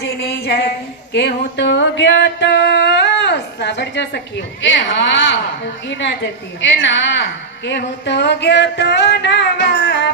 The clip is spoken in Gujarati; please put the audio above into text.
માતાજીની જય કે હું તો ગયો તો સાંભળજો સખીઓ. એ હા. ઊંઘી ના જતી. એ ના. કે હું તો ગયો તો નવા